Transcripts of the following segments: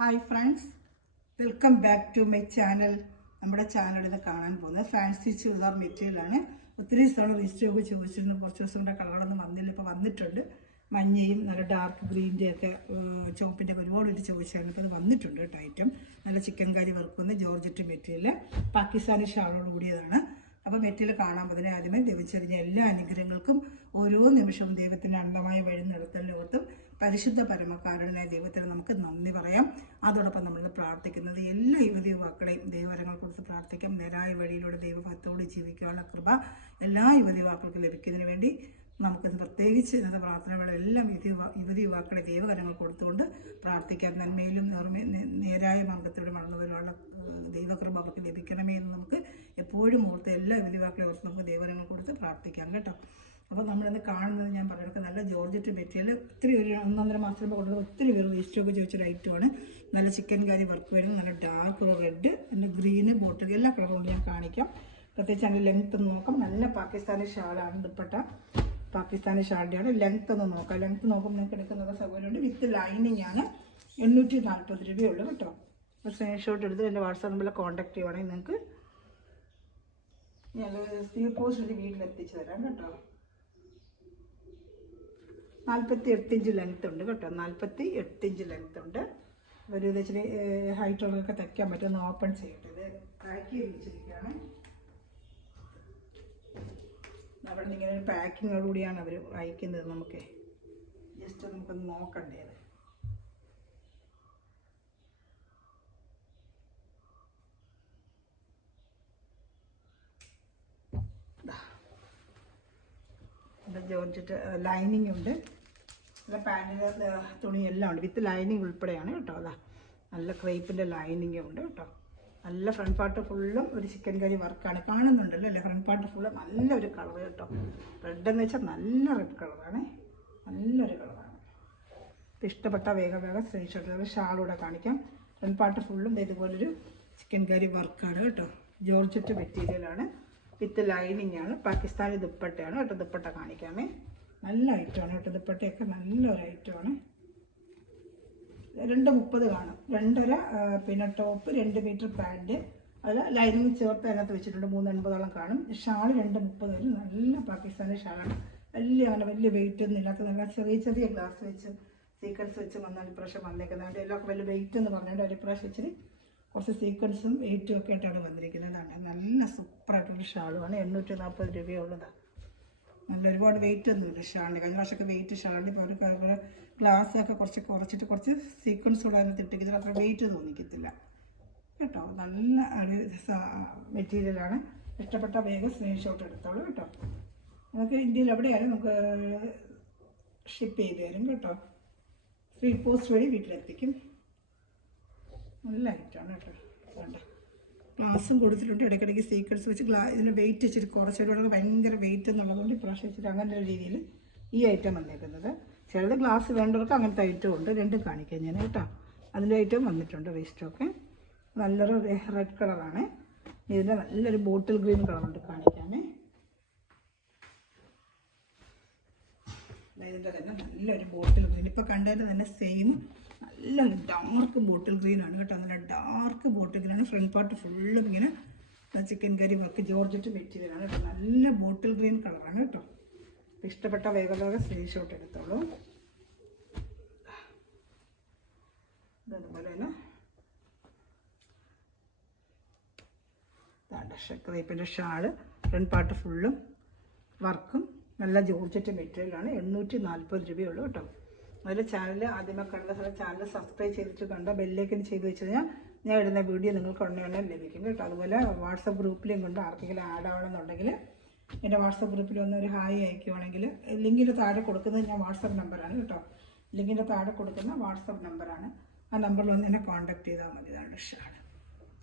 Hi friends, welcome back to my channel. നമ്മുടെ ചാനലിൽ നിന്ന് കാണാൻ പോകുന്നത് ഫാൻസി ചുരിദാർ മെറ്റീരിയലാണ്. ഒത്തിരി ദിവസമാണ് രജിസ്റ്റർ ചോദിച്ചിരുന്നു. കുറച്ച് ദിവസം കൊണ്ട് കളറൊന്നും വന്നില്ല, ഇപ്പോൾ വന്നിട്ടുണ്ട്. മഞ്ഞയും നല്ല ഡാർക്ക് ഗ്രീൻ്റെ ഒക്കെ ചോപ്പിൻ്റെ ഒക്കെ ഒരുപാട് ഇത് ചോദിച്ചായിരുന്നു. ഇപ്പോൾ അത് വന്നിട്ടുണ്ട് കേട്ടോ. ഐറ്റം നല്ല ചിക്കൻ കറി വറുക്കുന്ന ജോർജറ്റ് മെറ്റീരിയൽ, പാകിസ്ഥാനി ഷാളോട് കൂടിയതാണ്. അപ്പോൾ മെറ്റീരിയൽ കാണാൻ പോകുന്നതിന് ആദ്യമേ ദൈവച്ചറിഞ്ഞ എല്ലാ അനുഗ്രഹങ്ങൾക്കും ഓരോ നിമിഷവും ദൈവത്തിൻ്റെ അന്ധമായ വഴി നടത്തലിനോർത്തും പരിശുദ്ധ പരമകാരുണ്യനായ ദൈവത്തിന് നമുക്ക് നന്ദി പറയാം. അതോടൊപ്പം നമ്മൾ പ്രാർത്ഥിക്കുന്നത് എല്ലാ യുവതി യുവാക്കളെയും ദൈവവരങ്ങൾ കൊടുത്ത് പ്രാർത്ഥിക്കാം. നേരായ വഴിയിലൂടെ ദൈവഭക്തോട് ജീവിക്കാനുള്ള കൃപ എല്ലാ യുവതി യുവാക്കൾക്കും ലഭിക്കുന്നതിന് വേണ്ടി നമുക്ക് പ്രത്യേകിച്ച് ഇന്നത്തെ പ്രാർത്ഥനകളെല്ലാം യുവതി യുവാക്കളെ ദൈവകരങ്ങൾ കൊടുത്തുകൊണ്ട് പ്രാർത്ഥിക്കാം. നന്മയിലും നേരായ മാർഗത്തിലൂടെ വളർന്നു വരുവാനുള്ള ദൈവകൃപ അവർക്ക് ലഭിക്കണമേ എന്ന് നമുക്ക് എപ്പോഴും ഓർത്ത് എല്ലാ യുവതി യുവാക്കളെ ഓർത്ത് നമുക്ക് ദൈവകരങ്ങൾ കൊടുത്ത് പ്രാർത്ഥിക്കാം കേട്ടോ. അപ്പോൾ നമ്മളിന്ന് കാണുന്നത് ഞാൻ പറഞ്ഞിട്ട് നല്ല ജോർജറ്റ് മെറ്റീരിയൽ ഒത്തിരി ഒരു 1.5 മാസം കൊണ്ടുവരുന്നത് ഒത്തിരി പേര് രജിസ്റ്ററൊക്കെ ചോദിച്ചൊരു ഐറ്റമാണ്. നല്ല ചിക്കൻ കറി വർക്ക് വരും, നല്ല ഡാർക്ക് റെഡ്, നല്ല ഗ്രീന് ബോട്ടിൽ എല്ലാ കളറും ഞാൻ കാണിക്കാം. പ്രത്യേകിച്ച് അതിൻ്റെ ലെങ്ത്ത് നോക്കാം. നല്ല പാകിസ്ഥാനി ഷാളാണ്, ദുപ്പട്ട പാകിസ്ഥാനി ഷാളിൻ്റെയാണ്. ലെങ്ത്ത് ഒന്ന് നോക്കാം. ലെങ്ത്ത് നോക്കുമ്പോൾ നിങ്ങൾക്ക് എടുക്കുന്നത് സൗകര്യമുണ്ട്. വിത്ത് ലൈനിങ് ആണ്. 840 രൂപയുള്ളൂ കേട്ടോ. അപ്പോൾ സ്ക്രീൻഷോട്ട് എടുത്ത് എൻ്റെ വാട്സാപ്പ് നമ്പറിൽ കോൺടാക്ട് ചെയ്യുവാണെങ്കിൽ നിങ്ങൾക്ക് ഞാൻ സ്പീഡ് പോസ്റ്റ് വീട്ടിലെത്തിച്ച് തരാം കേട്ടോ. 48 ഇഞ്ച് ലെങ്ത്ത് ഉണ്ട് കേട്ടോ. 48 ഇഞ്ച് ലെങ്ത്ത് ഉണ്ട്. ഒരു ഇച്ചിരി ഹൈറ്റുള്ളതൊക്കെ തയ്ക്കാൻ പറ്റും. ഒന്ന് ഓപ്പൺ ചെയ്യട്ടെ. ഇത് പാക്ക് ചെയ്ത് വെച്ചിരിക്കുകയാണ്. അവിടെ നിന്ന് ഇങ്ങനെ ഒരു പാക്കിങ്ങോടുകൂടിയാണ് അവർ അയക്കുന്നത്. നമുക്ക് ജസ്റ്റ് നമുക്കൊന്ന് നോക്കണ്ടേ. ജോർജറ്റ് ലൈനിങ് ഉണ്ട്. നല്ല പാൻറ്റിൻ്റെ തുണിയെല്ലാം ഉണ്ട്. വിത്ത് ലൈനിങ് ഉൾപ്പെടെയാണ് കേട്ടോ. അതാ നല്ല ക്രേപ്പിൻ്റെ ലൈനിങ് ഉണ്ട് കേട്ടോ. നല്ല ഫ്രണ്ട് പാർട്ട് ഫുള്ളും ഒരു ചിക്കൻ കറി വർക്കാണ്. കാണുന്നുണ്ടല്ലോ അല്ലേ? ഫ്രണ്ട് പാർട്ട് ഫുള്ള് നല്ലൊരു കളർ കേട്ടോ. റെഡ് എന്ന് വെച്ചാൽ നല്ല റെഡ് കളറാണ്, നല്ലൊരു കളറാണ്. ഇഷ്ടപ്പെട്ട വേഗം സ്ക്രീൻഷോട്ട് ഷാളൂടെ കാണിക്കാം. ഫ്രണ്ട് പാർട്ട് ഫുള്ളും ഇതുപോലൊരു ചിക്കൻ കറി വർക്കാണ് കേട്ടോ. ജോർജറ്റ് മെറ്റീരിയലാണ്, വിത്ത് ലൈനിങ് ആണ്. പാകിസ്ഥാനി ദുപ്പട്ടയാണ് കേട്ടോ. ദുപ്പട്ട കാണിക്കാമേ. നല്ല ഐറ്റമാണ് കേട്ടോ. ദുപ്പട്ടയൊക്കെ നല്ലൊരു ഐറ്റമാണ്. 2.30 കാണും. 2.5 പിന്നെ ടോപ്പ്, 2 മീറ്റർ പാൻറ്റ്, അതിൽ ലൈനിങ് ചേർത്ത് അതിനകത്ത് വെച്ചിട്ടുണ്ട്. 380 കാണും. ഷാൾ 2.30 വരും. നല്ല പാകിസ്ഥാനി ഷാളാണ്. വലിയ വെയിറ്റ് ഒന്നും ഇല്ലാത്ത നല്ല ചെറിയ ഗ്ലാസ് വെച്ച് സീക്വൻസ് വെച്ച് വന്നാൽ ഇപ്രാവശ്യം വന്നേക്കുന്നത്. എല്ലാം വലിയ വെയിറ്റ് എന്ന് പറഞ്ഞുകൊണ്ട് ഒരു പ്രാവശ്യം ഇച്ചിരി കുറച്ച് സീക്വൻസും വെയിറ്റും ഒക്കെ ആയിട്ടാണ് വന്നിരിക്കുന്നതാണ്. നല്ല സൂപ്പറായിട്ടൊരു ഷാളുമാണ്. 840 രൂപയുള്ളതാണ്. നല്ല ഒരുപാട് വെയിറ്റ് ഒന്നുമില്ല ഷാളിന്. കഴിഞ്ഞ പ്രാവശ്യമൊക്കെ വെയിറ്റ് ഷാളിന് ഇപ്പോൾ ഒരു ഗ്ലാസ്സൊക്കെ കുറച്ചിട്ട് കുറച്ച് സീക്വൻസ് കൂടെ അതിനകത്ത് ഇട്ടിരിക്കുന്നത് അത്ര വെയിറ്റ് തോന്നിക്കത്തില്ല കേട്ടോ. നല്ല ഒരു മെറ്റീരിയലാണ്. ഇഷ്ടപ്പെട്ട വേഗം സ്ക്രീൻഷോട്ട് എടുത്തോളൂ കേട്ടോ. നമുക്ക് ഇന്ത്യയിൽ എവിടെയായാലും നമുക്ക് ഷിപ്പ് ചെയ്ത് തരും കേട്ടോ. സ്പീഡ് പോസ്റ്റ് വഴി വീട്ടിലെത്തിക്കും. നല്ല ഐറ്റമാണ് കേട്ടോ. വേണ്ട ഗ്ലാസും കൊടുത്തിട്ടുണ്ട്. ഇടയ്ക്കിടയ്ക്ക് സീക്വൻസ് വെച്ച് ഇതിന് വെയിറ്റ് ഇച്ചിരി കുറച്ചൊരു ഭയങ്കര വെയിറ്റ് എന്നുള്ളതുകൊണ്ട് ഇപ്രാവശ്യം ഇച്ചിരി അങ്ങനെ ഒരു രീതിയിൽ ഈ ഐറ്റം വന്നേക്കുന്നത്. ചിലത് ഗ്ലാസ് വേണ്ടവർക്ക് അങ്ങനത്തെ ഐറ്റം ഉണ്ട്. രണ്ടും കാണിക്കാം ഞാൻ കേട്ടോ. അതിൻ്റെ ഐറ്റം വന്നിട്ടുണ്ട് രജിസ്റ്ററൊക്കെ. നല്ലൊരു റെഡ് കളറാണ്. ഇതിൻ്റെ നല്ലൊരു ബോട്ടിൽ ഗ്രീൻ കളറുണ്ട് കാണിക്കാമേ. ഇതിൻ്റെ തന്നെ നല്ലൊരു ബോട്ടിൽ ഗ്രീൻ. ഇപ്പോൾ കണ്ടതിൻ്റെ തന്നെ സെയിം നല്ലൊരു ഡാർക്ക് ബോട്ടിൽ ഗ്രീനാണ് കേട്ടോ. നല്ല ഡാർക്ക് ബോട്ടിൽ ഗ്രീനാണ്. ഫ്രണ്ട് പാർട്ട് ഫുള്ളും ഇങ്ങനെ ചിക്കൻ കറി വർക്ക് ജോർജറ്റ് മെറ്റീരിയലാണ് കേട്ടോ. നല്ല ബോട്ടിൽ ഗ്രീൻ കളറാണ് കേട്ടോ. ഇഷ്ടപ്പെട്ട വേഗം സ്ക്രീൻഷോട്ട് എടുത്തോളൂ. അതുപോലെ തന്നെ ക്രേപ്പിൻ്റെ ഷാള് ഫ്രണ്ട് പാർട്ട് ഫുള്ളും വർക്കും നല്ല ജോർജറ്റ് മെറ്റീരിയലാണ്. 840 രൂപയുള്ളൂ കേട്ടോ. അതിൽ ചാനൽ ആദ്യമേ കണ്ട ചാനൽ സബ്സ്ക്രൈബ് ചെയ്തിട്ട് കണ്ട ബെല്ലേക്കൻ ചെയ്ത് വെച്ച് കഴിഞ്ഞാൽ ഞാൻ ഇടുന്ന വീഡിയോ നിങ്ങൾക്ക് ഉടനെ ലഭിക്കും കേട്ടോ. അതുപോലെ വാട്സപ്പ് ഗ്രൂപ്പിലും കൊണ്ട് ആർക്കെങ്കിലും ആഡ് ആവണമെന്നുണ്ടെങ്കിൽ എൻ്റെ വാട്സപ്പ് ഗ്രൂപ്പിൽ ഒരു ഹായ് അയക്കുവാണെങ്കിൽ ലിങ്കിൻ്റെ താഴെ കൊടുക്കുന്നത് ഞാൻ വാട്സപ്പ് നമ്പറാണ് കേട്ടോ. ലിങ്കിൻ്റെ താഴെ കൊടുക്കുന്ന വാട്സപ്പ് നമ്പറാണ്. ആ നമ്പറിൽ എന്നെ കോൺടാക്ട് ചെയ്താൽ മതി. ഇതാണ് ഷാൾ.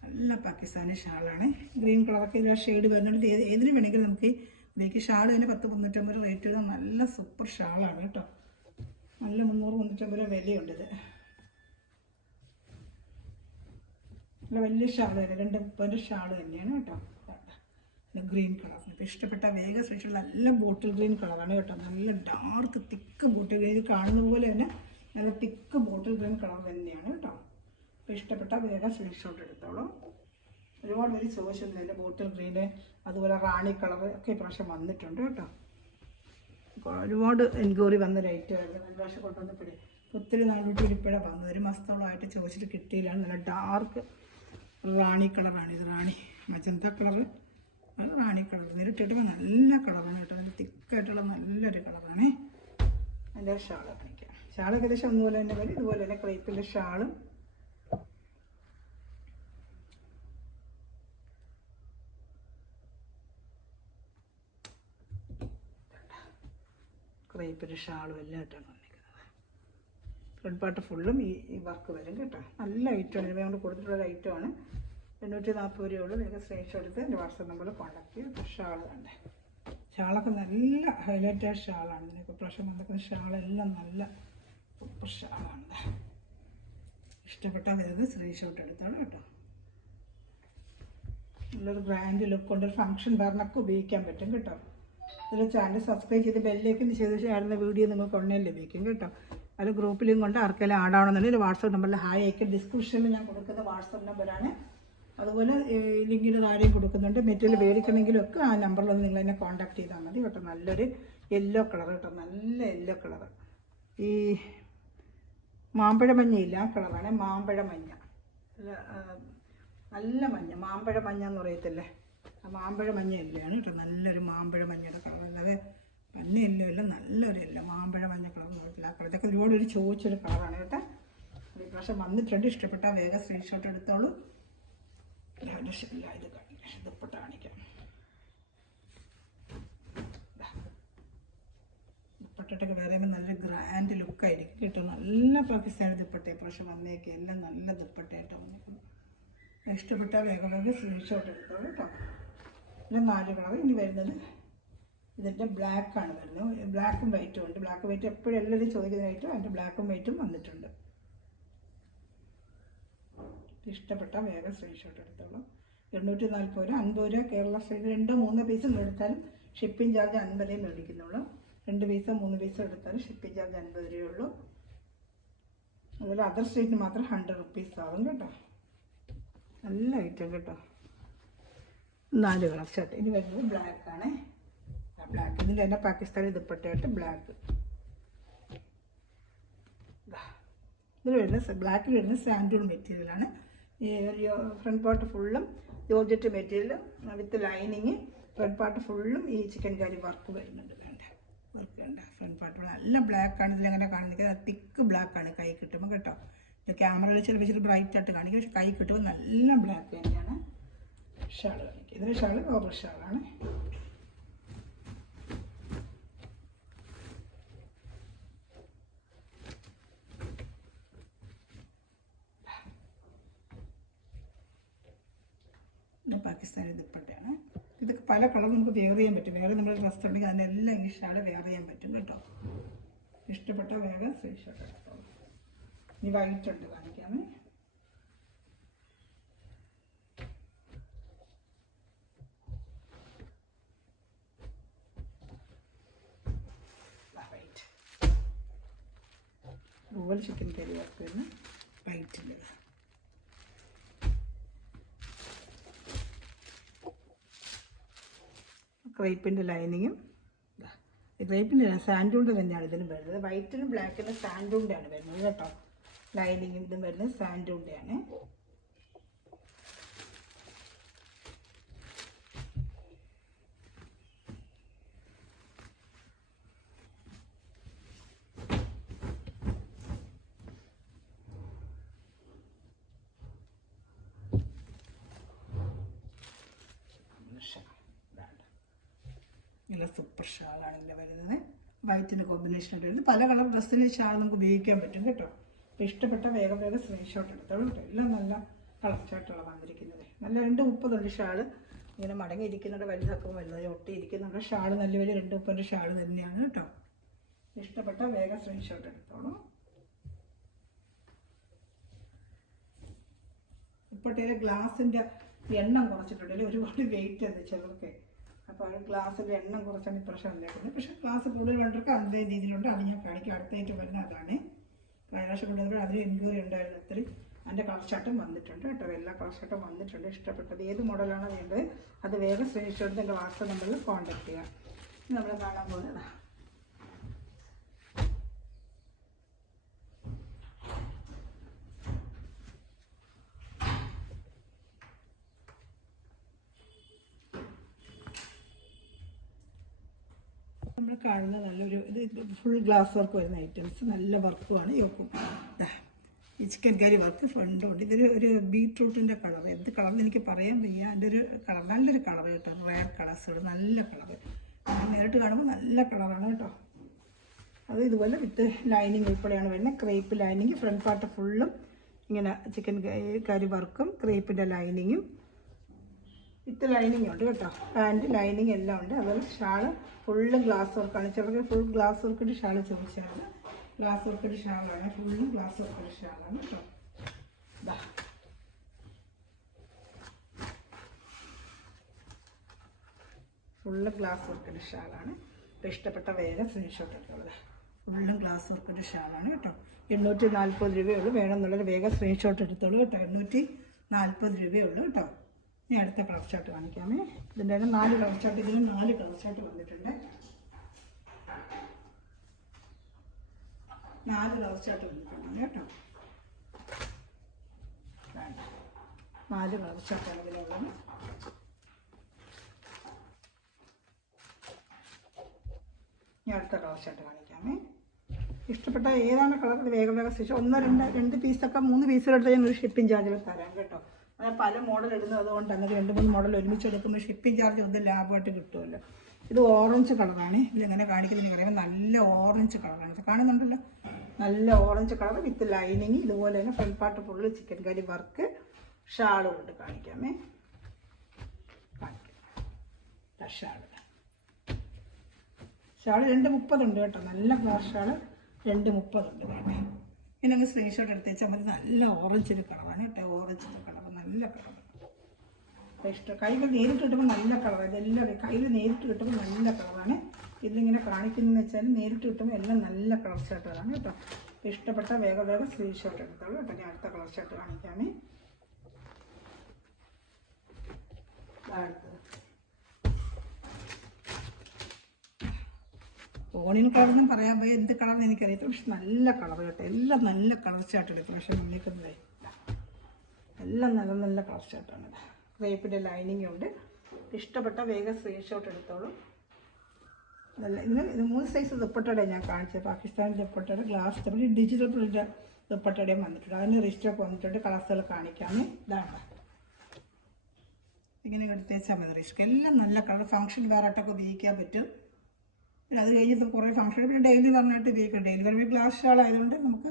നല്ല പാകിസ്ഥാനി ഷാളാണ്. ഗ്രീൻ കളറൊക്കെ ഇതിൽ ഷെയ്ഡ് വരുന്നുണ്ട്. ഏതിന് വേണമെങ്കിലും നമുക്ക് ഇതിലേക്ക് ഷാൾ തന്നെ 10-350 റേറ്റ് വരുന്ന നല്ല സൂപ്പർ ഷാളാണ് കേട്ടോ. നല്ല 300-350 വിലയുണ്ട്. ഇത് നല്ല വലിയ ഷാൾ തന്നെ. 230 ഷാൾ തന്നെയാണ് കേട്ടോ. Green colour. ഇപ്പോൾ ഇഷ്ടപ്പെട്ട വേഗം സ്പെഷ്യൽ നല്ല ബോട്ടിൽ ഗ്രീൻ കളറാണ് കേട്ടോ. നല്ല ഡാർക്ക് തിക്ക് ബോട്ടിൽ ഗ്രീൻ. ഇത് കാണുന്ന പോലെ തന്നെ നല്ല തിക്ക് ബോട്ടിൽ ഗ്രീൻ കളർ തന്നെയാണ് കേട്ടോ. ഇഷ്ടപ്പെട്ട വേഗം സ്ക്രീൻഷോട്ട് എടുത്തോളൂ. ഒരുപാട് പേര് ചോദിച്ചിരുന്നില്ല ബോട്ടിൽ ഗ്രീന് അതുപോലെ റാണി കളർ ഒക്കെ ഇപ്രാവശ്യം വന്നിട്ടുണ്ട് കേട്ടോ. ഒരുപാട് എൻക്വയറി വന്ന റേറ്റായിരുന്നു. ഒരു പ്രാവശ്യം കൊണ്ടുവന്നപ്പോഴേ ഒത്തിരി നാളോട്ട് ഇരിപ്പോഴാണ് വന്നത്. ഒരു മാസത്തോളമായിട്ട് ചോദിച്ചിട്ട് കിട്ടിയില്ല. നല്ല ഡാർക്ക് റാണി കളറാണ് ഇത്. റാണി മജന്ത കളറ്, അത് റാണി കളർ. നേരിട്ടിട്ട് നല്ല കളറാണ് കേട്ടോ. നല്ല തിക്കായിട്ടുള്ള നല്ലൊരു കളറാണ്. അതിൻ്റെ ഷാള് കാണിക്കാം. ഷാൾ ഏകദേശം ഒന്നുപോലെ തന്നെ വരും. ഇതുപോലെ തന്നെ ക്രേപ്പിൻ്റെ ഷാളും ക്രേപ്പിൻ്റെ ഷാളും എല്ലാം ഇട്ടാണ് വന്നിരിക്കുന്നത്. ഫ്രണ്ട് പാർട്ട് ഫുള്ളും ഈ വർക്ക് വരും കേട്ടോ. നല്ല ഐറ്റമാണ്. ഇവ കൊണ്ട് കൊടുത്തിട്ടുള്ള ഐറ്റമാണ്. 840 രൂപയുള്ളൂ. വേഗം സ്ക്രീൻഷോട്ട് എടുത്ത് എൻ്റെ വാട്സാപ്പ് നമ്പറിൽ കോൺടാക്ട് ചെയ്യും. ഷാൾ കണ്ടേ, ഷാളൊക്കെ നല്ല ഹൈലൈറ്റായ ഷാളാണ്. ഇതിനൊക്കെ പ്രാവശ്യം വന്നിരിക്കുന്ന ഷാളെല്ലാം നല്ല സൂപ്പർ ഷാളാണ്. ഇഷ്ടപ്പെട്ടാൽ വരുന്നത് സ്ക്രീൻഷോട്ട് എടുത്തോളൂ കേട്ടോ. നല്ലൊരു ഗ്രാൻഡ് ലുക്ക് കൊണ്ട് ഒരു ഫംഗ്ഷൻ പറഞ്ഞൊക്കെ ഉപയോഗിക്കാൻ പറ്റും കേട്ടോ. ഇതിൽ ചാനൽ സബ്സ്ക്രൈബ് ചെയ്ത് ബെല്ലേക്ക് ചെയ്ത് ചേരുന്ന വീഡിയോ നിങ്ങൾക്ക് ഉടനെ ലഭിക്കും കേട്ടോ. അത് ഗ്രൂപ്പിലും കൊണ്ട് ആർക്കെല്ലാം ആഡാവണമെന്നുണ്ടെങ്കിൽ വാട്സാപ്പ് നമ്പറിൽ ഹായ് അയക്കും. ഡിസ്ക്രിപ്ഷനിൽ ഞാൻ കൊടുക്കുന്ന വാട്സാപ്പ് നമ്പറാണ്. അതുപോലെ ലിങ്കിന് താഴെയും കൊടുക്കുന്നുണ്ട്. മെറ്റീരിയൽ മേടിക്കണമെങ്കിലും ഒക്കെ ആ നമ്പറിലൊന്ന് നിങ്ങൾ എന്നെ കോൺടാക്ട് ചെയ്താൽ മതി കേട്ടോ. നല്ലൊരു യെല്ലോ കളർ കേട്ടോ, നല്ല യെല്ലോ കളർ. ഈ മാമ്പഴ മഞ്ഞയില്ല, ആ കളറാണ് മാമ്പഴ മഞ്ഞ. നല്ല മഞ്ഞ, മാമ്പഴ മഞ്ഞ എന്ന് പറയത്തില്ലേ, ആ മാമ്പഴ മഞ്ഞ എല്ലാണ് കേട്ടോ. നല്ലൊരു മാമ്പഴ മഞ്ഞയുടെ കളർ, അല്ലാതെ പന്ന എല്ലോ അല്ല, നല്ലൊരു എല്ലോ മാമ്പഴ മഞ്ഞ കളർ എന്ന് പറയത്തില്ല. ആ കളർ ഇതൊക്കെ ഒരുപാട് ഒരു ചോദിച്ചൊരു കളറാണ് കേട്ടോ. ഈ പ്രാവശ്യം വന്നിട്ടുണ്ട്. ഇഷ്ടപ്പെട്ടാൽ വേഗം സ്ക്രീൻഷോട്ട് എടുത്തോളൂ. ഇത് ദുപ്പട്ട കാണിക്കാം. ദുപ്പട്ടയൊക്കെ വേറെ നല്ലൊരു ഗ്രാൻഡ് ലുക്കായിരിക്കും കേട്ടോ. നല്ല പാകിസ്ഥാനി ദുപ്പട്ട ഇപ്രാവശ്യം വന്നേക്ക് എല്ലാം നല്ല ദുപ്പട്ടയായിട്ട് വന്നേക്കുന്നു. ഇഷ്ടപ്പെട്ടാൽ വേഗം വേഗം സ്ക്രീൻഷോട്ട് എടുത്തോളൂ കേട്ടോ. പിന്നെ 4 കളർ. ഇനി വരുന്നത് ഇതിൻ്റെ ബ്ലാക്കാണ് വരുന്നത്. ബ്ലാക്കും വൈറ്റും ഉണ്ട്. ബ്ലാക്ക് വൈറ്റ് എപ്പോഴും എല്ലാവരും ചോദിക്കുന്നതായിട്ടും അതിൻ്റെ ബ്ലാക്കും വൈറ്റും വന്നിട്ടുണ്ട്. ഇഷ്ടപ്പെട്ടാൽ വേഗം സ്ക്രീൻഷോട്ട് എടുത്തോളൂ. 840 രൂപ, 50 രൂപ കേരള സ്റ്റൈലിൽ 2-3 പീസ് എടുത്താലും ഷിപ്പിംഗ് ചാർജ് 50 മേടിക്കുന്നുള്ളൂ. 2 പീസോ 3 പീസോ എടുത്താലും ഷിപ്പിംഗ് ചാർജ് 50 രൂപയുള്ളൂ. അതുപോലെ അതർ സ്റ്റേറ്റിന് മാത്രം 100 റുപ്പീസ് ആവും കേട്ടോ. നല്ല ഐറ്റം കേട്ടോ. 4 കളർ ഷർട്ട്. ഇനി വരുന്നത് ബ്ലാക്കാണ്. ബ്ലാക്ക് ഇതിൻ്റെ തന്നെ പാകിസ്ഥാനി ദുപ്പട്ടയായിട്ട് ബ്ലാക്ക്. ഇതിൽ വരുന്ന ബ്ലാക്കിൽ വരുന്ന സാൻഡൂൺ മെറ്റീരിയലാണ്. ഈ ഫ്രണ്ട് പാർട്ട് ഫുള്ളും georgette material with lining. Front part ഫുള്ളും ഈ ചിക്കൻ കറി വർക്ക് വരുന്നുണ്ട്. വേണ്ട വർക്ക് വേണ്ട. ഫ്രണ്ട് പാർട്ട് നല്ല ബ്ലാക്കാണ്. ഇതിലങ്ങനെ കാണുന്നത് തിക്ക് ബ്ലാക്കാണ് കൈ കിട്ടുമ്പോൾ കേട്ടോ. ക്യാമറയിൽ ചിലപ്പോൾ ഇച്ചിരി ബ്രൈറ്റ് ആയിട്ട് കാണിക്കും, പക്ഷെ കൈ കിട്ടുമ്പോൾ നല്ല ബ്ലാക്ക് തന്നെയാണ്. ഷാൾ കാണിക്കുക. ഇതിൻ്റെ ഷാൾ ഓവർ ഷാളാണ്. പിന്നെ പാകിസ്ഥാനി ദുപ്പട്ടയാണ്. ഇതൊക്കെ പല കളർ നമുക്ക് വെയർ ചെയ്യാൻ പറ്റും. വേറെ നമ്മൾ ഡ്രസ്സ് ഉണ്ടെങ്കിൽ അതിനെല്ലാം ഈ ഷാൾ വെയർ ചെയ്യാൻ പറ്റും കേട്ടോ. ഇഷ്ടപ്പെട്ട വേഗം സ്ക്രീൻഷോട്ട് എടുത്തോളൂ. ഇനി വൈറ്റ് ഉണ്ട് കാണിക്കാമേ. വൈറ്റ് അതുപോലെ ചിക്കൻ കറി വർക്ക് വരുന്ന വൈറ്റിൻ്റെ ക്രേപ്പിൻ്റെ ലൈനിങ്ങും. ക്രേപ്പിൻ്റെ സാൻഡൂണ്ട് തന്നെയാണ് ഇതിന് വരുന്നത്. വൈറ്റിനും ബ്ലാക്കിനും സാൻഡൂണ്ടാണ് വരുന്നത് കേട്ടോ. ലൈനിങ്ങും ഇതും വരുന്നത് സാൻഡൂണ്ടാണ്. നല്ല സൂപ്പർ ഷാളാണ് ഇതിൽ വരുന്നത്. വൈറ്റിൻ്റെ കോമ്പിനേഷനായിട്ട് വരുന്നത്. പല കളർ ഡ്രസ്സിന് ഷാൾ നമുക്ക് ഉപയോഗിക്കാൻ പറ്റും കേട്ടോ. അപ്പോൾ ഇഷ്ടപ്പെട്ട വേഗം വേഗം സ്ക്രീൻഷോട്ട് എടുത്തോളൂ കേട്ടോ. എല്ലാം നല്ല കളർ ചാർട്ടുള്ള വന്നിരിക്കുന്നത്. നല്ല 230 ഷാൾ ഇങ്ങനെ മടങ്ങിയിരിക്കുന്നുണ്ട്. വലുതാക്കുമ്പോൾ വലുതായി ഒട്ടിയിരിക്കുന്നുണ്ട്. ഷാൾ നല്ല വലിയ 230 ഷാൾ തന്നെയാണ് കേട്ടോ. ഇഷ്ടപ്പെട്ട വേഗം സ്ക്രീൻഷോട്ട് എടുത്തോളൂ. ഇപ്പോഴത്തെ ഗ്ലാസിൻ്റെ എണ്ണം കുറച്ചിട്ടുണ്ടെങ്കിൽ ഒരുപാട് വെയിറ്റ് ഉണ്ട് ചിലർക്ക്. അപ്പോൾ ഗ്ലാസ്സിൻ്റെ എണ്ണം കുറച്ചാണ് ഇപ്രാവശ്യം വന്നേക്കുന്നത്. പക്ഷേ ഗ്ലാസ് കൂടുതൽ വേണ്ടവർക്ക് അതേ രീതിയിലുണ്ട്. അത് ഞാൻ കാണിക്കും. അടുത്തായിട്ട് വരുന്ന അതാണ്. കഴിഞ്ഞ പ്രാവശ്യം കൊണ്ടുവന്നപ്പോൾ അതിന് എൻക്വയറി ഉണ്ടായിരുന്നു. അതിൻ്റെ കളർ ചാർട്ടും വന്നിട്ടുണ്ട് കേട്ടോ. എല്ലാ കളർ ചാർട്ടും വന്നിട്ടുണ്ട്. ഇഷ്ടപ്പെട്ടത് ഏത് മോഡലാണോ വേണ്ടത് അത് വേഗം സ്ക്രീൻഷോട്ട് എൻ്റെ വാട്സാപ്പ് നമ്പറിൽ കോൺടാക്ട് ചെയ്യാം. നമ്മൾ കാണാൻ പോകുന്നതാണ് നമ്മൾ കാണുന്ന നല്ലൊരു ഇത് ഫുൾ ഗ്ലാസ് വർക്ക് വരുന്ന ഐറ്റംസ്, നല്ല വർക്കുമാണ്. യോക്കും ഈ ചിക്കൻ കറി വർക്ക് ഫ്രണ്ടുണ്ട്. ഇതൊരു ബീട്രൂട്ടിൻ്റെ കളർ, എന്ത് കളറെന്ന് എനിക്ക് പറയാൻ വയ്യ. അതിൻ്റെ ഒരു കളർ, നല്ലൊരു കളർ കേട്ടോ. റയർ കളേഴ്സുകൾ, നല്ല കളർ. നേരിട്ട് കാണുമ്പോൾ നല്ല കളറാണ് കേട്ടോ. അത് ഇതുപോലെ വിത്ത് ലൈനിങ് ഉൾപ്പെടെയാണ് വരുന്നത്. ക്രേപ്പ് ലൈനിങ്, ഫ്രണ്ട് പാർട്ട് ഫുള്ളും ഇങ്ങനെ ചിക്കൻ കറി വർക്കും ക്രേപ്പിൻ്റെ ലൈനിങ്ങും വിത്ത് ലൈനിങ് ഉണ്ട് കേട്ടോ. പാൻറ്റ് ലൈനിങ് എല്ലാം ഉണ്ട്. അതുപോലെ ഷാള് ഫുള്ളും ഗ്ലാസ് വർക്കാണ്. ചിലർക്ക് ഫുൾ ഗ്ലാസ് വർക്കിൻ്റെ ഷാള് ചോദിച്ചാണ്. ഗ്ലാസ് വർക്കിൻ്റെ ഷാളാണ്, ഫുള്ളും ഗ്ലാസ് വർക്കിൻ്റെ ഷാളാണ് കേട്ടോ. ഫുള്ള് ഗ്ലാസ് വർക്കിൻ്റെ ഷാളാണ്. ഇപ്പോൾ ഇഷ്ടപ്പെട്ട വേഗം സ്ക്രീൻഷോട്ട് എടുത്തുള്ളത്. ഫുള്ളും ഗ്ലാസ് വർക്കിൻ്റെ ഷാളാണ് കേട്ടോ. 840 രൂപയുള്ളൂ. വേണമെന്നുള്ളൊരു വേഗം സ്ക്രീൻഷോട്ട് എടുത്തോളൂ കേട്ടോ. 840 രൂപയുള്ളൂ കേട്ടോ. ഇനി അടുത്ത കളർ ചാർട്ട് കാണിക്കാമേ. ഇതിൻ്റെ 4 കളർ ചാർട്ട്, ഇതിന് 4 കളർ ചാർട്ട് വന്നിട്ടുണ്ട്. 4 കളർ ചാർട്ട് വന്നിട്ടുണ്ട് കേട്ടോ. 4 കളർ ചാർട്ടാണ് ഇതിലുള്ളത്. ഇനി അടുത്ത കളർ ചാർട്ട് കാണിക്കാമേ. ഇഷ്ടപ്പെട്ട ഏതാണ് കളർ വേഗം സ്റ്റിച്ച് 1 2 പീസൊക്കെ 3 പീസുകളെടുത്ത് ഞാൻ ഒരു ഷിപ്പിംഗ് ചാർജിൽ തരാം കേട്ടോ. അങ്ങനെ പല മോഡൽ ഇടുന്നത് അതുകൊണ്ട് അങ്ങനെ 2-3 മോഡൽ ഒരുമിച്ച് എടുക്കുമ്പോൾ ഷിപ്പിംഗ് ചാർജ് ഒന്ന് ലാഭമായിട്ട് കിട്ടുമല്ലോ. ഇത് ഓറഞ്ച് കളറാണ്. ഇതിലെങ്ങനെ കാണിക്കുന്നത് എനിക്ക് അറിയാം. നല്ല ഓറഞ്ച് കളറാണ്. ഇത് കാണുന്നുണ്ടല്ലോ, നല്ല ഓറഞ്ച് കളർ വിത്ത് ലൈനിങ്. ഇതുപോലെ തന്നെ ഫ്രണ്ട് പാർട്ട് ഫുള്ള് ചിക്കൻ കറി വർക്ക്, ഷാളും ഉണ്ട്. കാണിക്കാമേ. ഷാള് 230 ഉണ്ട് കേട്ടോ. നല്ല ഗ്ലാസ് ഷാള് 230 ഉണ്ട്. വേണേ ഇതിനങ്ങ് സ്ക്രീൻഷോട്ട് എടുത്ത് വെച്ചാൽ മതി. നല്ല ഓറഞ്ചിൻ്റെ കളറാണ് കേട്ടോ. ഓറഞ്ചിൻ്റെ കളർ, നല്ല കളർ. ഇഷ്ടം കയ്യിൽ നേരിട്ട് കിട്ടുമ്പോൾ നല്ല കളർ. ഇതെല്ലാം കയ്യിൽ നേരിട്ട് കിട്ടുമ്പോൾ നല്ല കളറാണ്. ഇതിലിങ്ങനെ കാണിക്കുന്നതെന്ന് വെച്ചാൽ നേരിട്ട് കിട്ടുമ്പോൾ എല്ലാം നല്ല കളർ ഷർട്ടുകളാണ് കേട്ടോ. ഇഷ്ടപ്പെട്ട വേഗം സ്ക്രീൻഷോട്ട് എടുത്തോളൂ കേട്ടോ. ഞാൻ അടുത്ത കളർ ഷർട്ട് കാണിക്കാമേ. അടുത്തത് ഓണിയൻ കളറൊന്നും പറയാൻ പോയി എന്ത് കളറെന്ന് എനിക്കറിയത്തില്ല. പക്ഷെ നല്ല കളർ കേട്ടോ. എല്ലാം നല്ല കളർ ചാർട്ട് എടുക്കും. പക്ഷെ മുന്നിക്കുന്നതേ എല്ലാം നല്ല നല്ല കളർ ചാർട്ടാണ്. ക്രേപ്പിൻ്റെ ലൈനിങ് ഉണ്ട്. ഇഷ്ടപ്പെട്ട വേഗം സ്ക്രീൻഷോട്ട് എടുത്തോളൂ. നല്ല ഇത് 3 സൈസ് ദുപ്പട്ടയുടെ ഞാൻ കാണിച്ചത്. പാകിസ്ഥാനി ദുപ്പട്ടയുടെ ഗ്ലാസ് തമ്മിൽ ഡിജിറ്റൽ പ്രിൻ്റ് ദുപ്പട്ടയുടെയും വന്നിട്ടുണ്ട്. അതിന് റിസ്റ്റൊക്കെ വന്നിട്ടുണ്ട്. കളേഴ്സുകൾ കാണിക്കാമേ. ഇതാണ് ഇങ്ങനെ എടുത്ത് വെച്ചാൽ മതി. റിസ്ക് എല്ലാം നല്ല കളർ. ഫംഗ്ഷൻ വേറായിട്ടൊക്കെ ഉപയോഗിക്കാൻ പറ്റും. പിന്നെ അത് കഴിഞ്ഞിട്ട് കുറേ ഫംഗ്ഷൻ പിന്നെ ഡെയിലി പറഞ്ഞിട്ട് ഉപയോഗിക്കാം. ഡെയിലി പറയുമ്പോൾ ഗ്ലാസ് ഷാൾ ആയതുകൊണ്ട് നമുക്ക്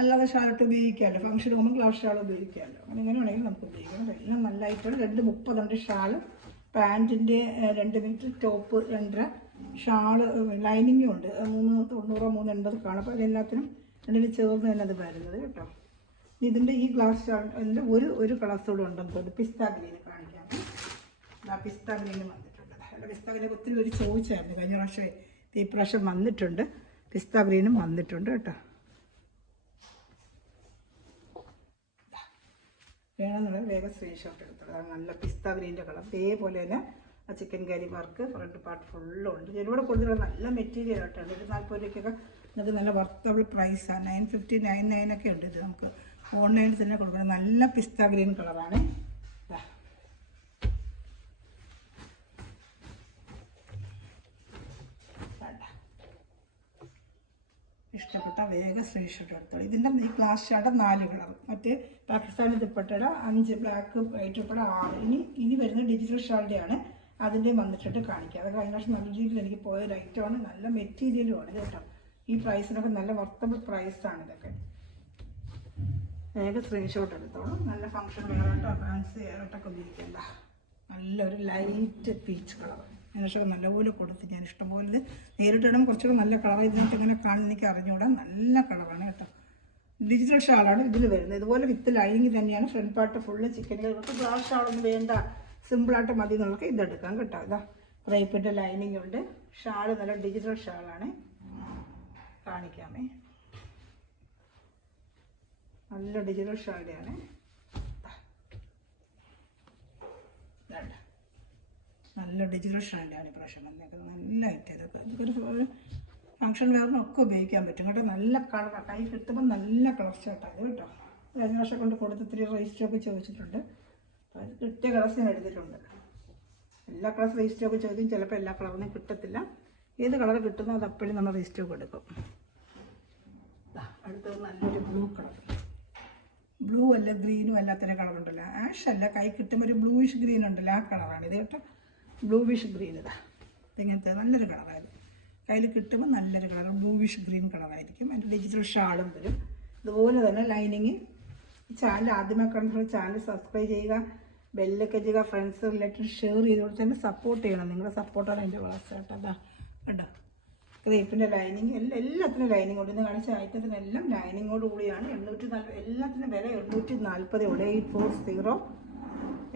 അല്ലാതെ ഷാളിട്ട് ഉപയോഗിക്കാമല്ലോ. ഫംഗ്ഷൻ പോകുമ്പോൾ ഗ്ലാസ് ഷാൾ ഉപയോഗിക്കാമല്ലോ. അങ്ങനെ വേണമെങ്കിൽ നമുക്ക് ഉപയോഗിക്കാം. എല്ലാം നല്ലതായിട്ടുള്ള 230 ഷാള്, പാൻറ്റിൻ്റെ 2 മീറ്റർ ടോപ്പ് 2.5, ഷാള് ലൈനിങ്ങും ഉണ്ട്. 390 380 കാണും. അപ്പോൾ അതെല്ലാത്തിനും രണ്ടിനും ചേർന്ന് തന്നെ അത് വരുന്നത് കേട്ടോ. ഇതിൻ്റെ ഈ ഗ്ലാസ് ഷാൾ ഇതിൻ്റെ ഒരു കളർസോടെ ഉണ്ടെന്ന് തോന്നുന്നു. പിസ്താ ഗ്രീന് കാണിക്കാം. പിസ്താ ഗ്രീന് വന്നിട്ടുണ്ട്. അല്ല പിസ്താ ഗ്രീനൊക്കെ ഒത്തിരി പേര് ചോദിച്ചായിരുന്നു. കഴിഞ്ഞ പ്രാവശ്യം ഈ പ്രാവശ്യം വന്നിട്ടുണ്ട്. പിസ്താ ഗ്രീനും വന്നിട്ടുണ്ട് കേട്ടോ. വേണമെന്നുള്ളത് വേഗം സ്ക്രീൻഷോട്ട് എടുത്തോളൂ. നല്ല പിസ്താ ഗ്രീൻ്റെ കളർ. ഇതേപോലെ തന്നെ ആ ചിക്കൻ കറി വർക്ക് ഫ്രണ്ട് പാർട്ട് ഫുള്ളും ഉണ്ട്. ഇതിലൂടെ കൂടുതലുള്ള നല്ല മെറ്റീരിയൽ ആയിട്ടുണ്ട്. 40 രൂപയ്ക്കൊക്കെ നമുക്ക് നല്ല വർത്തബിൾ പ്രൈസാണ്. 950 99 ഒക്കെ ഉണ്ട്. ഇത് നമുക്ക് ഓൺലൈനിൽ തന്നെ കൊടുക്കണം. നല്ല പിസ്താ ഗ്രീൻ കളറാണ്. ഇഷ്ടപ്പെട്ട വേഗം സ്ക്രീൻഷോട്ട് എടുത്തോളൂ. ഇതിൻ്റെ ഈ ഗ്ലാസ് ഷാർട്ട് 4 കളർ. മറ്റേ പാകിസ്ഥാനി ദുപ്പട്ടയുടെ 5, ബ്ലാക്ക് വൈറ്റ് ഉൾപ്പെടെ 6. ഇനി വരുന്ന ഡിജിറ്റൽ ഷാളുടെയാണ്. അതിൻ്റെ വന്നിട്ട് കാണിക്കുക. അത് കഴിഞ്ഞ വർഷം നല്ല രീതിയിൽ എനിക്ക് പോയൊരു ഐറ്റമാണ്. നല്ല മെറ്റീരിയലുമാണ് കേട്ടോ. ഈ പ്രൈസിനൊക്കെ നല്ല വർത്തബിൾ പ്രൈസാണ് ഇതൊക്കെ. വേഗം സ്ക്രീൻഷോട്ട് എടുത്തോളൂ. നല്ല ഫംഗ്ഷൻ വേറായിട്ടോ ഫാൻസി വേറായിട്ടൊക്കെ ഉപയോഗിക്കേണ്ട നല്ലൊരു ലൈറ്റ് പീച്ച് കളർ. അതിനൊക്കെ നല്ലപോലെ കൊടുത്ത് ഞാൻ ഇഷ്ടംപോലെ ഇത് നേരിട്ടിടും. കുറച്ചുകൂടെ നല്ല കളർ. ഇതിനകത്ത് ഇങ്ങനെ കാണുന്ന എനിക്ക് അറിഞ്ഞുകൂടാ. നല്ല കളറാണ് കേട്ടോ. ഡിജിറ്റൽ ഷാളാണ് ഇതിൽ വരുന്നത്. ഇതുപോലെ വിത്ത് ലൈനിങ് തന്നെയാണ്. ഫ്രണ്ട് പാർട്ട് ഫുള്ള് ചിക്കൻ കറികൾക്ക് ഗ്ലാസ് ഷാളൊന്നും വേണ്ട, സിമ്പിളായിട്ട് മതി എന്നുള്ളതൊക്കെ ഇതെടുക്കാം കേട്ടോ. ഇതാ ക്രേപ്പിൻ്റെ ലൈനിങ് ഉണ്ട്. ഷാള് നല്ല ഡിജിറ്റൽ ഷാളാണ്. കാണിക്കാമേ. നല്ല ഡിജിറ്റൽ ഷാളിയാണ്. നല്ല ഡിജിറ്റൽ ഷാളിയാണ് ഇപ്രാവശ്യം വന്നേക്കുന്നത്. നല്ല ഐറ്റം ഇതൊക്കെ ഒരു ഫംഗ്ഷൻ വെയറിനൊക്കെ ഉപയോഗിക്കാൻ പറ്റും കേട്ടോ. നല്ല കളറാണ്, കൈ കിട്ടുമ്പോൾ നല്ല കളർ ഷർട്ടാണ് കേട്ടോ. കഴിഞ്ഞ വർഷം കൊണ്ട് കൊടുത്ത് 3 രജിസ്റ്ററൊക്കെ ചോദിച്ചിട്ടുണ്ട്. അപ്പോൾ അത് കിട്ടിയ കളേഴ്സ് ഞാൻ എടുത്തിട്ടുണ്ട്. എല്ലാ കളേഴ്സ് രജിസ്റ്ററൊക്കെ ചോദിക്കും, ചിലപ്പോൾ എല്ലാ കളറിനും കിട്ടത്തില്ല. ഏത് കളർ കിട്ടുന്നോ അത് അപ്പോഴും നമ്മൾ രജിസ്റ്റർ എടുക്കും. അടുത്തത് നല്ലൊരു ബ്ലൂ കളർ. ബ്ലൂ അല്ല ഗ്രീനും അല്ലാത്തൊരു കളറുണ്ടല്ലോ, ആഷ് അല്ല, കൈ കിട്ടുമ്പോൾ ഒരു ബ്ലൂയിഷ് ഗ്രീൻ ഉണ്ടല്ലോ, ആ കളറാണ് ഇത് കേട്ടോ. ബ്ലൂവിഷ് ഗ്രീൻ ഇങ്ങനത്തെ നല്ലൊരു കളറായത്. കയ്യിൽ കിട്ടുമ്പോൾ നല്ലൊരു കളർ ബ്ലൂവിഷ് ഗ്രീൻ കളറായിരിക്കും. അതിൻ്റെ ഡിജിറ്റൽ ഷാളും വരും. ഇതുപോലെ തന്നെ ലൈനിങ്. ചാനൽ ആദ്യമേ കണ്ട ചാനൽ സബ്സ്ക്രൈബ് ചെയ്യുക, ബെല്ലൊക്കെ ചെയ്യുക, ഫ്രണ്ട്സ് റിലേറ്റീവ് ഷെയർ ചെയ്തുകൊണ്ട് തന്നെ സപ്പോർട്ട് ചെയ്യണം. നിങ്ങളുടെ സപ്പോർട്ടാണ് എൻ്റെ വളർച്ച കേട്ടോ. അതാ കേട്ടോ, ക്രേപ്പിൻ്റെ ലൈനിങ് എല്ലാത്തിനും ലൈനിങ് കൊണ്ട് ഇന്ന് കാണിച്ച ഐറ്റത്തിനെല്ലാം ലൈനിങ്ങോട് കൂടിയാണ്. 840, എല്ലാത്തിനും വില 840 ഉള്ളൂ. 840.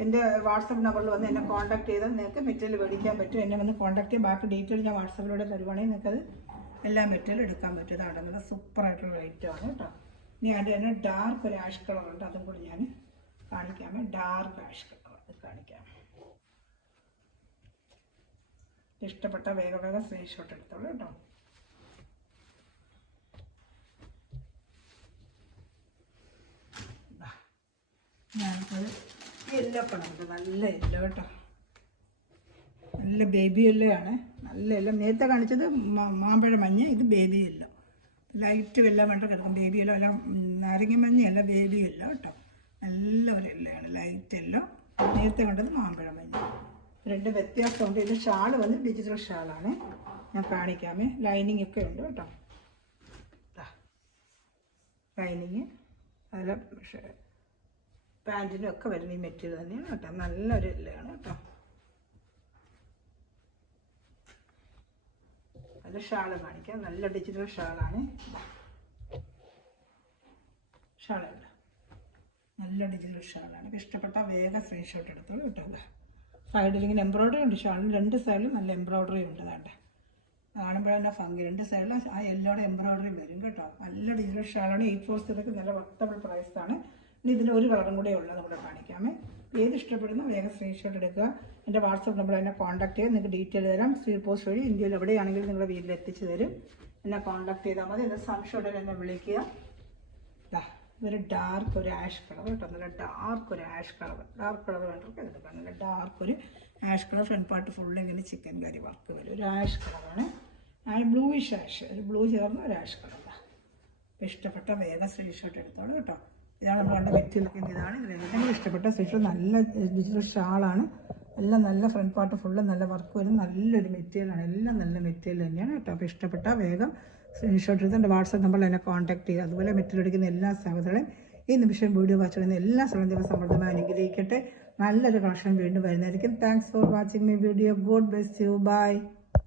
എൻ്റെ വാട്സപ്പ് നമ്പറിൽ വന്ന് എന്നെ കോൺടാക്ട് ചെയ്താൽ നിങ്ങൾക്ക് മെറ്റീരിയൽ മേടിക്കാൻ പറ്റും. എന്നെ വന്ന് കോൺടാക്ട് ചെയ്യാൻ ബാക്കി ഡീറ്റെയിൽ ഞാൻ വാട്സപ്പിലൂടെ തരുവാണെങ്കിൽ നിങ്ങൾക്കത് എല്ലാ മെറ്റീരിയൽ എടുക്കാൻ പറ്റും. ഇതാണ് നല്ല സൂപ്പറായിട്ടുള്ള ഐറ്റമാണ് കേട്ടോ. ഇനി അത് തന്നെ ഡാർക്ക് ഒരു ആഷ് കളറുണ്ട്, അതും കൂടി ഞാൻ കാണിക്കാമേ. ഡാർക്ക് ആഷ് കളർ അത് കാണിക്കാം. ഇഷ്ടപ്പെട്ട വേഗം സ്ക്രീൻഷോട്ട് എടുത്തോളൂ കേട്ടോ. ഞാനിപ്പോൾ യെല്ലോ കളറുണ്ട്, നല്ല യെല്ലോ കേട്ടോ. നല്ല ബേബി യെല്ലോ ആണ്. നല്ല യെല്ലോ. നേരത്തെ കാണിച്ചത് മാമ്പഴ മഞ്ഞ, ഇത് ബേബി യെല്ലോ. ലൈറ്റ് വെല്ല വേണ്ട കിടക്കും. ബേബി യെല്ലോ അല്ല, നാരങ്ങ മഞ്ഞയല്ല, ബേബി യെല്ലോ കേട്ടോ. നല്ല ഒരു യെല്ലോ ആണ്, ലൈറ്റ് യെല്ലോ. നേരത്തെ കണ്ടത് മാമ്പഴ മഞ്ഞ. രണ്ട് വ്യത്യാസമുണ്ട്. ഇത് ഷാൾ വന്ന് ഡിജിറ്റൽ ഷാളാണ്, ഞാൻ കാണിക്കാമേ. ലൈനിങ് ഒക്കെ ഉണ്ട് കേട്ടോ. ലൈനിങ് അതിൽ പാൻറ്റിനും ഒക്കെ വരുന്ന ഈ മെറ്റീരിയൽ തന്നെയാണ് കേട്ടോ. നല്ലൊരു യെല്ലാണ് കേട്ടോ. അതിൽ ഷാള് കാണിക്കാം. നല്ല ഡിജിറ്റൽ ഷാളാണ്. ഷാളുണ്ട്, നല്ല ഡിജിറ്റൽ ഷാളാണ്. ഇഷ്ടപ്പെട്ട വേഗം സ്ക്രീൻഷോട്ട് എടുത്തോളൂ കേട്ടോ. സൈഡിൽ ഇങ്ങനെ എംബ്രോയ്ഡറി ഉണ്ട് ഷാളിന്. 2 സൈഡിലും നല്ല എംബ്രോയ്ഡറി ഉണ്ട്. അതാണ്ട് കാണുമ്പോഴെന്നെ ഭംഗി. 2 സൈഡിലും ആ യെല്ലോടെ എംബ്രോയ്ഡറി വരും കേട്ടോ. നല്ല ഡിജിറ്റൽ ഷാളാണ്. 840 നല്ല വർത്തബിൾ പ്രൈസാണ്. ഇനി ഇതിൻ്റെ ഒരു കളറും കൂടെ ഉള്ളത് കൂടെ കാണിക്കാമേ. ഏത് ഇഷ്ടപ്പെടുന്ന വേഗം സ്ക്രീൻഷോട്ട് എടുക്കുക. എൻ്റെ വാട്സപ്പ് നമ്പർ എന്നെ കോൺടാക്ട് ചെയ്യുക. നിങ്ങൾക്ക് ഡീറ്റെയിൽ തരാം. സ്പീഡ് പോസ്റ്റ് വഴി ഇന്ത്യയിൽ എവിടെയാണെങ്കിലും നിങ്ങളുടെ വീട്ടിൽ എത്തിച്ചു തരും. എന്നെ കോൺടാക്ട് ചെയ്താൽ മതി. എൻ്റെ സംശയം എന്നെ വിളിക്കുക. ഇതൊരു ഡാർക്ക് ഒരു ആഷ് കളർ കേട്ടോ. നല്ല ഡാർക്ക് ഒരു ആഷ് കളർ. ഡാർക്ക് കളർ വേണ്ടവർക്ക് എടുക്കാം. നല്ല ഡാർക്ക് ഒരു ash colour. Front part full ഇങ്ങനെ ചിക്കൻ കറി വർക്ക് വരും. ഒരു ആഷ് കളറാണ്. ബ്ലൂയിഷ് ആഷ്, ഒരു ബ്ലൂ ചേർന്ന ഒരു ആഷ് കളറാണ്. അപ്പോൾ ഇഷ്ടപ്പെട്ട വേഗം സ്ക്രീൻഷോട്ട് എടുത്തോളൂ കേട്ടോ. ഇതാണ് നമ്മൾ കണ്ട മെറ്റീരിയലൊക്കെ. ഇതാണ് ഇതിൽ ഏറ്റവും ഇഷ്ടപ്പെട്ട സ്ക്രീൻഷോട്ട്. നല്ല ഡിജിറ്റൽ ഷാളാണ്. എല്ലാം നല്ല ഫ്രണ്ട് പാർട്ട് ഫുള്ള് നല്ല വർക്ക് വരും. നല്ലൊരു മെറ്റീരിയലാണ്. എല്ലാം നല്ല മെറ്റീരിയൽ തന്നെയാണ് കേട്ടോ. അപ്പോൾ ഇഷ്ടപ്പെട്ട വേഗം സ്ക്രീൻഷോട്ട് എടുത്ത് എൻ്റെ വാട്സപ്പ് നമ്പറിൽ എന്നെ കോൺടാക്ട് ചെയ്യുക. അതുപോലെ മെറ്റീരിയൽ എടുക്കുന്ന എല്ലാ സഹോദരങ്ങളെയും ഈ നിമിഷം വീഡിയോ വാച്ച് ചെയ്യുന്ന എല്ലാ സ്ഥലം സമൃദ്ധമായി അനുഗ്രഹിക്കട്ടെ. നല്ലൊരു കളക്ഷൻ വീണ്ടും വരുന്നതായിരിക്കും. Thanks for watching my video. God bless you. By.